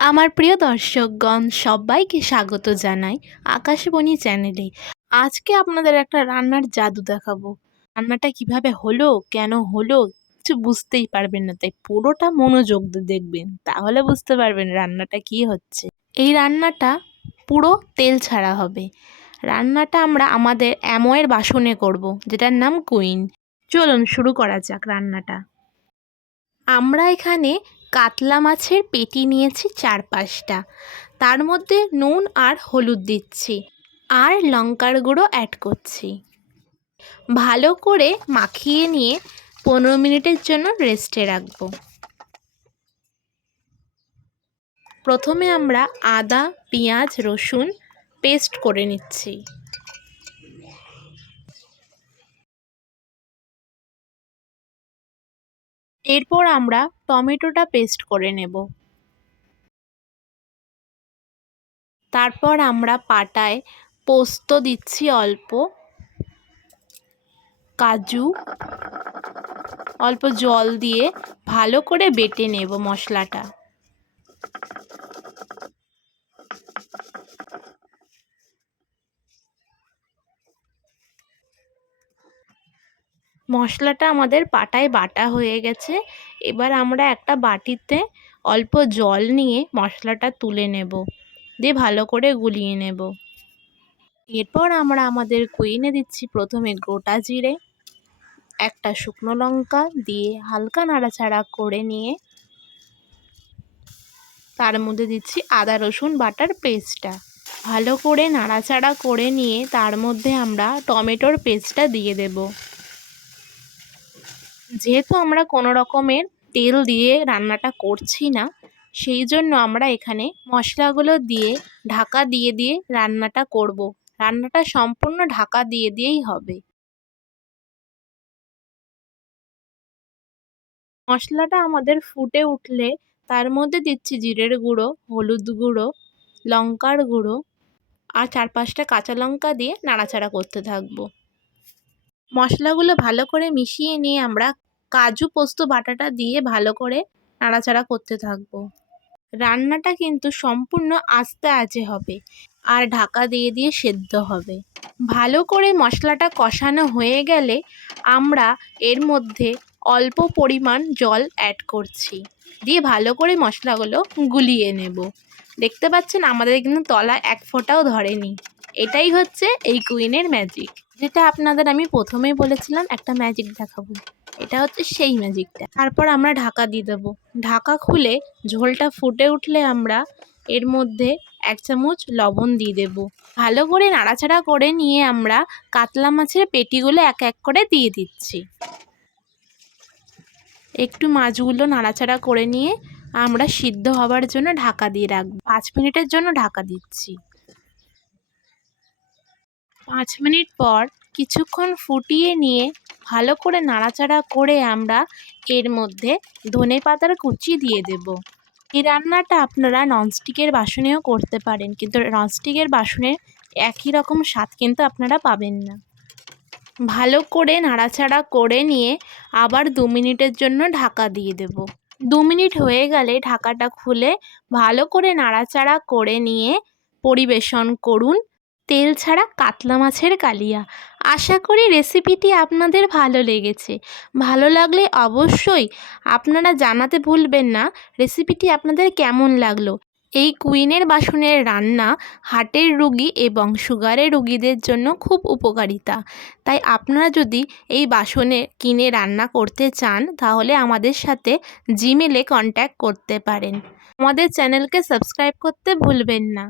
আমার প্রিয় দর্শকগণ, সবাইকে স্বাগত জানাই আকাশবাণী চ্যানেলে। আজকে আপনাদের একটা রান্নার জাদু দেখাবো। রান্নাটা কীভাবে হলো, কেন হলো, কিছু বুঝতেই পারবেন না, তাই পুরোটা মনোযোগ দিয়ে দেখবেন, তাহলে বুঝতে পারবেন রান্নাটা কি হচ্ছে। এই রান্নাটা পুরো তেল ছাড়া হবে। রান্নাটা আমরা আমাদের অ্যামোয়ের বাসনে করব, যেটার নাম কুইন। চলুন শুরু করা যাক রান্নাটা। আমরা এখানে কাতলা মাছের পেটি নিয়েছি চার পাঁচটা তার মধ্যে নুন আর হলুদ দিচ্ছি আর লঙ্কার গুঁড়ো অ্যাড করছি। ভালো করে মাখিয়ে নিয়ে পনেরো মিনিটের জন্য রেস্টে রাখব। প্রথমে আমরা আদা, পেঁয়াজ, রসুন পেস্ট করে নিচ্ছি। এরপর আমরা টমেটোটা পেস্ট করে নেব। তারপর আমরা পাটায় পোস্ত দিচ্ছি অল্প। কাজু, অল্প জল দিয়ে ভালো করে বেটে নেব মশলাটা। মশলাটা আমাদের পাটায় বাটা হয়ে গেছে। এবার আমরা একটা বাটিতে অল্প জল নিয়ে মশলাটা তুলে নেব। দিয়ে ভালো করে গুলিয়ে নেব। এরপর আমরা আমাদের কুইনে দিচ্ছি প্রথমে গোটা জিরে, একটা শুকনো লঙ্কা দিয়ে হালকা নাড়াচাড়া করে নিয়ে তার মধ্যে দিচ্ছি আদা, রসুন বাটার পেস্টটা ভালো করে নাড়াচাড়া করে নিয়ে তার মধ্যে আমরা টমেটোর পেস্টটা দিয়ে দেবো। যেহেতু আমরা কোনো রকমের তেল দিয়ে রান্নাটা করছি না, সেই জন্য আমরা এখানে মশলাগুলো দিয়ে ঢাকা দিয়ে দিয়ে রান্নাটা করব। রান্নাটা সম্পূর্ণ ঢাকা দিয়ে দিয়েই হবে। মশলাটা আমাদের ফুটে উঠলে তার মধ্যে দিচ্ছি জিরের গুঁড়ো, হলুদ গুঁড়ো, লঙ্কার গুঁড়ো আর চার পাঁচটা কাঁচা লঙ্কা দিয়ে নাড়াচাড়া করতে থাকব। মশলাগুলো ভালো করে মিশিয়ে নিয়ে আমরা কাজু, পোস্ত, বাটাটা দিয়ে ভালো করে নাড়াচাড়া করতে থাকব। রান্নাটা কিন্তু সম্পূর্ণ আস্তে আজে হবে আর ঢাকা দিয়ে দিয়ে সেদ্ধ হবে। ভালো করে মশলাটা কষানো হয়ে গেলে আমরা এর মধ্যে অল্প পরিমাণ জল অ্যাড করছি। দিয়ে ভালো করে মশলাগুলো গুলিয়ে নেব। দেখতে পাচ্ছেন আমাদের কিন্তু তলা এক ফোঁটাও ধরেনি। এটাই হচ্ছে এই কুইনের ম্যাজিক যেটা আপনাদের আমি প্রথমেই বলেছিলাম, একটা ম্যাজিক দেখাবো। এটা হচ্ছে সেই ম্যাজিকটা তারপর আমরা ঢাকা দিয়ে দেবো। ঢাকা খুলে ঝোলটা ফুটে উঠলে আমরা এর মধ্যে এক চামচ লবণ দিয়ে দেব। ভালো করে নাড়াচাড়া করে নিয়ে আমরা কাতলা মাছের পেটিগুলো এক এক করে দিয়ে দিচ্ছি। একটু মাছগুলো নাড়াচাড়া করে নিয়ে আমরা সিদ্ধ হবার জন্য ঢাকা দিয়ে রাখব। পাঁচ মিনিটের জন্য ঢাকা দিচ্ছি। পাঁচ মিনিট পর কিছুক্ষণ ফুটিয়ে নিয়ে ভালো করে নাড়াচাড়া করে আমরা এর মধ্যে ধনে পাতার কুচি দিয়ে দেব। এই রান্নাটা আপনারা ননস্টিকের বাসনেও করতে পারেন, কিন্তু ননস্টিকের বাসনে একই রকম স্বাদ কিন্তু আপনারা পাবেন না। ভালো করে নাড়াচাড়া করে নিয়ে আবার দু মিনিটের জন্য ঢাকা দিয়ে দেব। দু মিনিট হয়ে গেলে ঢাকাটা খুলে ভালো করে নাড়াচাড়া করে নিয়ে পরিবেশন করুন। তেল ছাড়া কাতলা মাছের কালিয়া। আশা করি রেসিপিটি আপনাদের ভালো লেগেছে। ভালো লাগলে অবশ্যই আপনারা জানাতে ভুলবেন না রেসিপিটি আপনাদের কেমন লাগল। এই কুইনের বাসনের রান্না হার্টের রুগী এবং সুগারের রুগীদের জন্য খুব উপকারিতা। তাই আপনারা যদি এই বাসনে কিনে রান্না করতে চান, তাহলে আমাদের সাথে জিমেলে কন্ট্যাক্ট করতে পারেন। আমাদের চ্যানেলকে সাবস্ক্রাইব করতে ভুলবেন না।